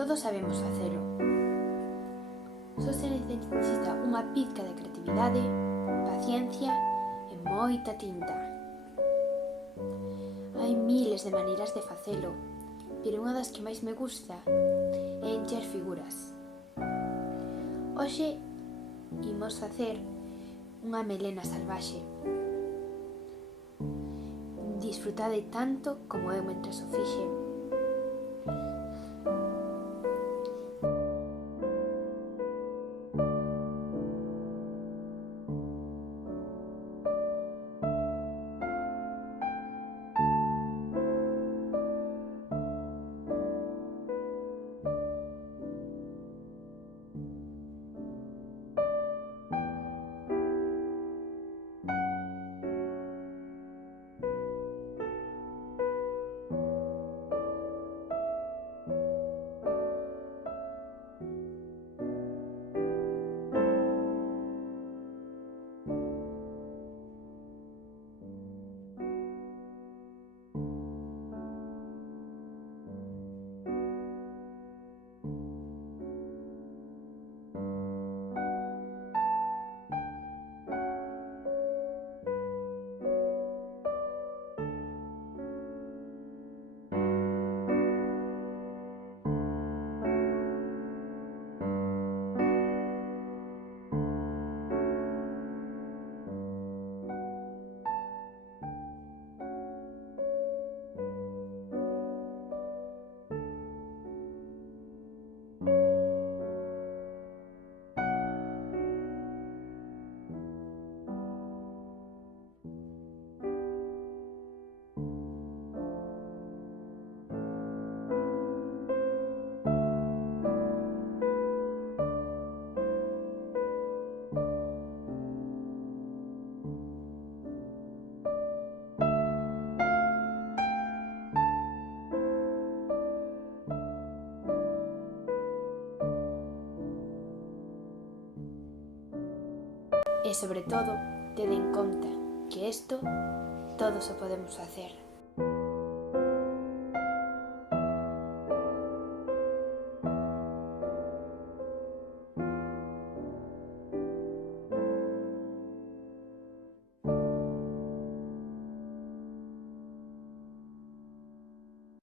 Todos sabemos facelo. Só se necesita unha pizca de creatividade, paciencia e moita tinta. Hai miles de maneiras de facelo, pero unha das que máis me gusta é encher figuras. Hoxe imos facer unha melena salvaxe. Disfrutade tanto como eu mentres o fixen. E sobre todo, ted en conta que isto todos o podemos facer.